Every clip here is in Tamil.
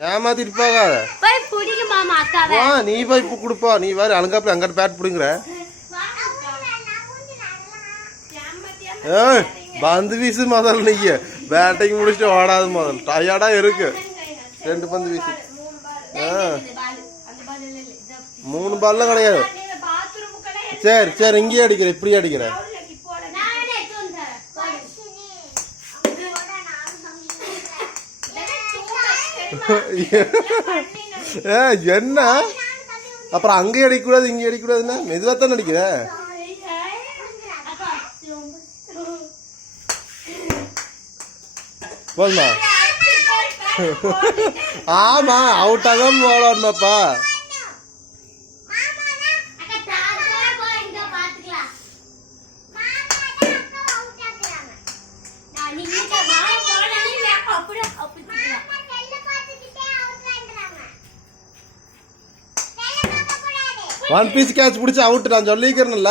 ஏமாத்திட்டு போகாத. நீ போய் கொடுப்பா. நீ வேற அலங்காப்புல அங்கிட்ட பேட் பிடிங்கிற. ஏய் பந்து வீசு முதல்ல. நீங்க பேட்டிங் முடிச்சுட்டு ஓடாது முதல்ல. டயர்டா இருக்கு. 2 பந்து வீசு. 3 பால்லாம் கிடையாது. சரி சரி இங்கேயே அடிக்கிற. இப்படியே அடிக்கிற. என்ன அப்புறம் அங்கேயும் அடிக்கக்கூடாது இங்கேயும் அடிக்கக்கூடாதுன்னா மெதுவாக தானே அடிக்கிற. போதுமா? ஆமா அவுட்டாதான் போடணுமாப்பா. ஒன் பீஸ் கேட்ச் பிடிச்சி அவுட். நான் சொல்லிக்கிறேன்ல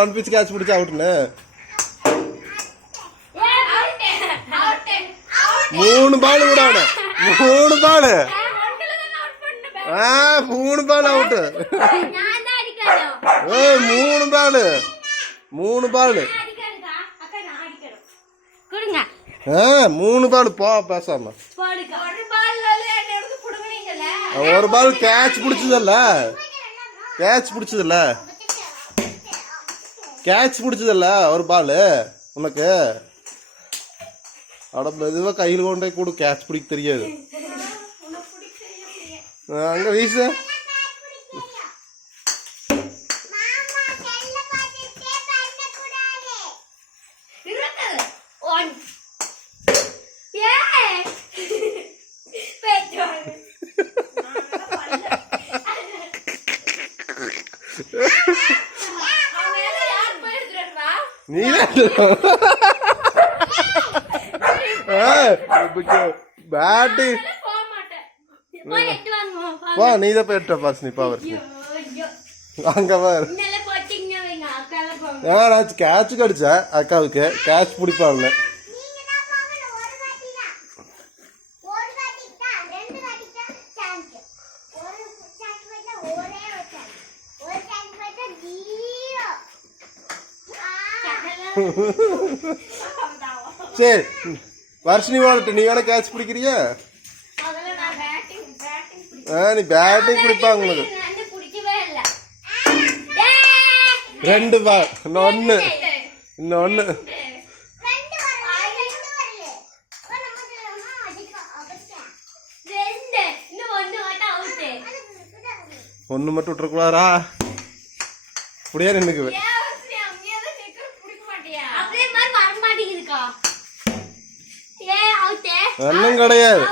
1 பீஸ் கேட்ச் பிடிச்சி அவுட்னு. 3 பால் விடானு. 3 பால். 3 பால் அவுட். 3 பால். 3 பால். 3 பால். போ பேசாம. 1 பால் கேட்ச் பிடிச்சதில்ல. கேட்ச் பிடிச்சதில்ல 1 பால் உனக்கு. அட மெதுவா கையில் கொண்டே கூட கேட்ச் பிடிக்க தெரியாது. அங்க வீசு. நீ பேட்டு வா. நீதான் போய் எட்ட பாஸ். நீ பவர் அங்க பாரு. கேட்ச் கடிச்ச அக்காவுக்கு. கேட்ச் பிடிப்பாங்க. சரி வர்ஷினி வாழட்டு. நீ வேணா கேட்ச் பிடிக்கிறியா? நீ பேட்டிங் பிடிப்பாங்க உனக்கு. 2 பால். இன்னொன்னு. ஒண்ணு மட்டும் விட்டுறக்கூடாதா? அப்படியே நின்னுக்குவே. ஒன்னும் கிடையாது.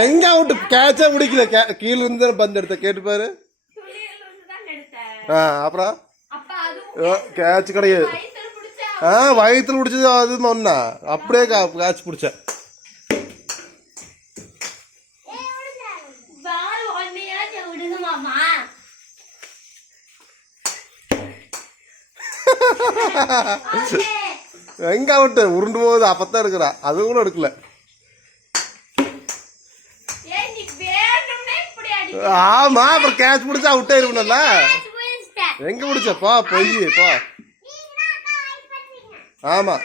எங்க அவுட்? கேட்சா பிடிக்கல. கீழ இருந்து பந்து எடுத்த. கேட்டு பாரு. அப்புறம் கேட்ச் கிடையாது. வயிற்றுல பிடிச்சது அது ஒன்னா. அப்படியே கேட்ச் பிடிச்ச. எங்க அவுட்? உருண்டு போகுது. அப்பத்தான் எடுக்கிறா. அது கூட எடுக்கல. ஆமா அப்புறம் கேட்ச் பிடிச்சா அவுட் ஆயிருக்கணும்ல. எங்க பிடிச்சப்பா? பொய் பா. ஆமா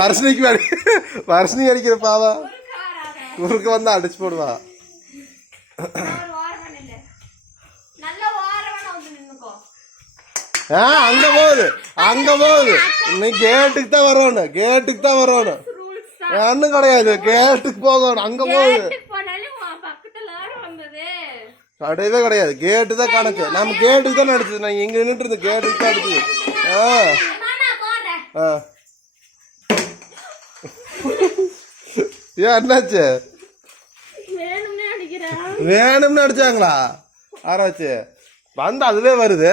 வருஷனிக்கு அடிக்கிற பாவா. குறுக்க வந்தா அடிச்சு போடுவா. அங்க போகுது. நீ கேட்டுக்கு தான் வரணும். ஒன்னும் கிடையாது. கேட்டுக்கு போகணும். அங்க போகுது. கிடையவே கிடையாது. கேட்டு தான் கணக்கு. நம்ம கேட்டுக்கு தான் அடிச்சது. நான் எங்க நின்றுட்டு இருந்த கேட்டுக்கு தான் அடிச்சது. ஏன் என்னாச்சு? வேணும்னு அடிச்சாங்களா? ஆராய்ச்சி வந்து அதுவே வருது.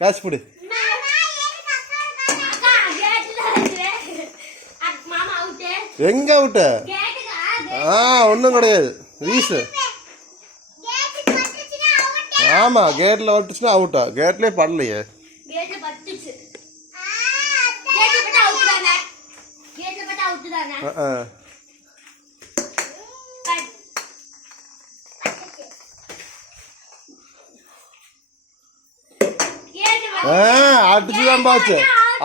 கேட்ச் பிடி. எங்க அவுட்டு? ஒன்றும் கிடையாது. வீசு. ஆமா கேட்ல ஓட்டுச்சுன்னா அவுட்டா? கேட்லயே படலையே. அடிச்சுதான் போச்சு.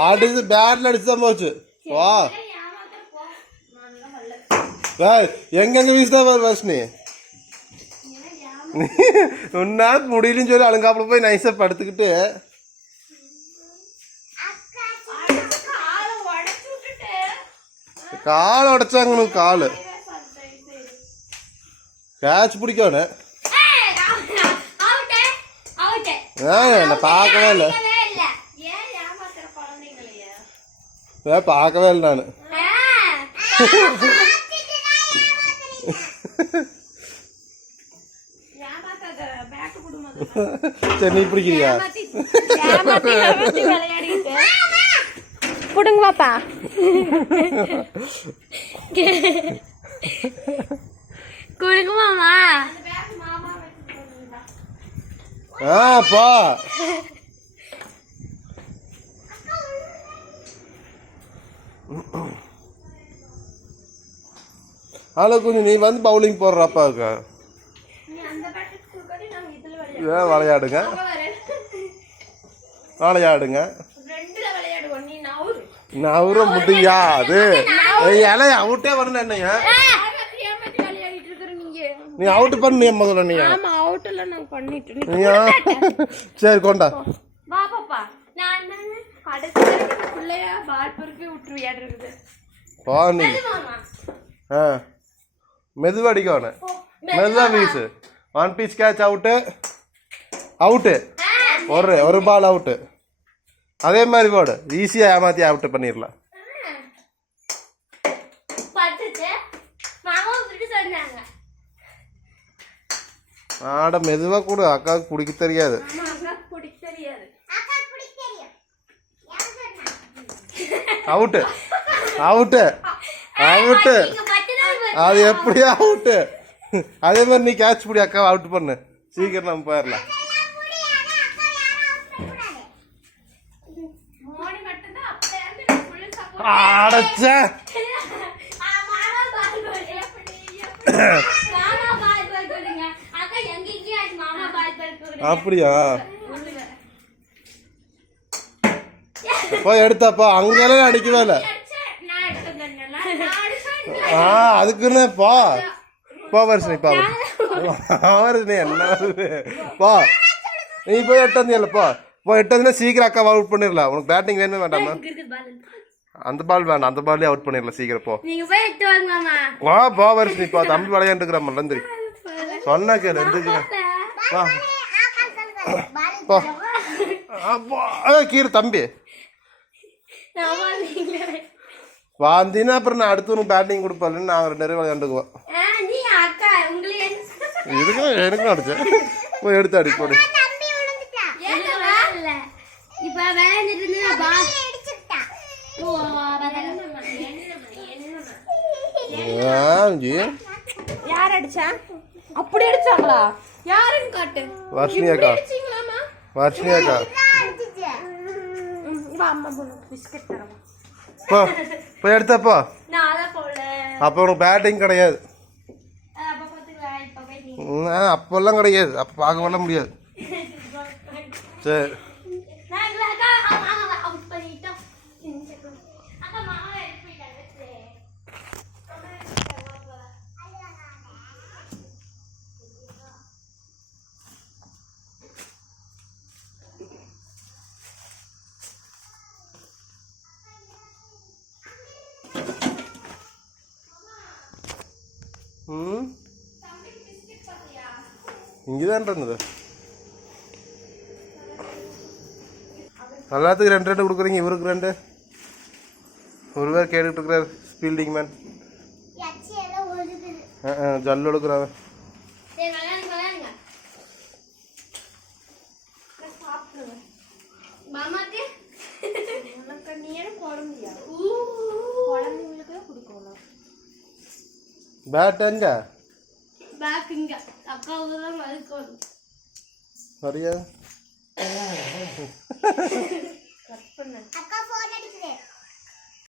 அடிச்சு பேட்ல அடிச்சுதான் போச்சு. வா எங்கெங்க வீசுதா வர்ஷினி உன்னா முடியலன்னு சொல்லி அழுங்காப்புல போய் நைஸா படுத்துக்கிட்டு கால் உடைச்சாங்க. காலு கேட்ச் பிடிக்கணும். நான் பார்க்கவே இல்லை, பார்க்கவே இல்லை நான். சரி நீ பிடிக்கிறியா? புடுங்க பாப்பா. குடுங்க மாமா. பா ஹலோ கொஞ்சம் நீ வந்து பவுலிங் போடுறாப்பாக்கா விளையாடுங்க விளையாடுங்க. நவர முடியாது. இலைய அவுட்டே வரணும். என்னையா நீ அவுட் பண்ணு முதல்ல. நீ சரி கொண்டா பா. நீ மெதுவா அடிக்கணும், மெதுவா வீசு. 1 பீஸ் கேட்ச் அவுட்டு. அவுட்டு ஒரு பால் அவுட்டு. அதே மாதிரி போடு. ஈஸியா ஏமாத்தி அவுட் பண்ணிடலாம். ஆட மெதுவா கூட அக்காவுக்கு பிடிக்க தெரியாது. Out out out. அது எப்படியா அவுட்டு? அதே மாதிரி நீ கேட்ச் பிடி, அக்காவை அவுட் பண்ணு. சீக்கிரம் நம்ம போயிடலாம். அடைச்ச அப்படியா? போய் எடுத்தாப்பா. அங்கெல்லாம் அடிக்கவே இல்லை. அதுக்குன்னு போ போ வர்ஷினி பா. வர்ஷினி என்ன போ. நீ போய் எட்டு வந்தியல்ல போ. போய் எட்டு வந்தா சீக்கிரம் அக்கா அவுட் பண்ணிடலாம். உனக்கு பேட்டிங் வேணுமே வேண்டாமா? அந்த பால் வேண்டாம், அந்த பால்லே அவுட் பண்ணிடலாம் சீக்கிரம் போ. வா போ வர்ஷினி போ. தம்பி விளையாண்டுக்கிற மல்லந்திரி சொன்னா கேளு. வா போ. கீரை தம்பி வாந்தினா அப்புறம் நான் அடுத்து உனக்கு பேட்டிங் கொடுப்பாருன்னு நாங்கள் 2 பேரும் விளையாண்டுக்குவோம். இதுக்கு எனக்கும் அடிச்சேன். போய் எடுத்து அடி போடு. யார் அடிச்சா? அப்படி அடிச்சாங்களா? யாருன்னு காட்டு. வர்ஷினி அக்கா. வர்ஷினி அக்கா போ. போய் எடுத்தப்போ அப்போ உனக்கு பேட்டிங் கிடையாது. அப்பெல்லாம் கிடையாது. அப்போ பார்க்க பண்ண முடியாது. சரி இங்கதான் இருந்தது. எல்லாத்துக்கும் 2 கொடுக்குறீங்க. இவருக்கு 2. ஒரு பேர் கேட்டுட்டு இருக்கிறார் ஃபீல்டிங் மேன். ஜல்லு எடுக்கிறாங்க. பேட் எங்க? பேக் இங்க. அக்காவுக்கு தான் வலிக்கும். சரியா? கட் பண்ணு. அக்கா போன் அடிக்குது.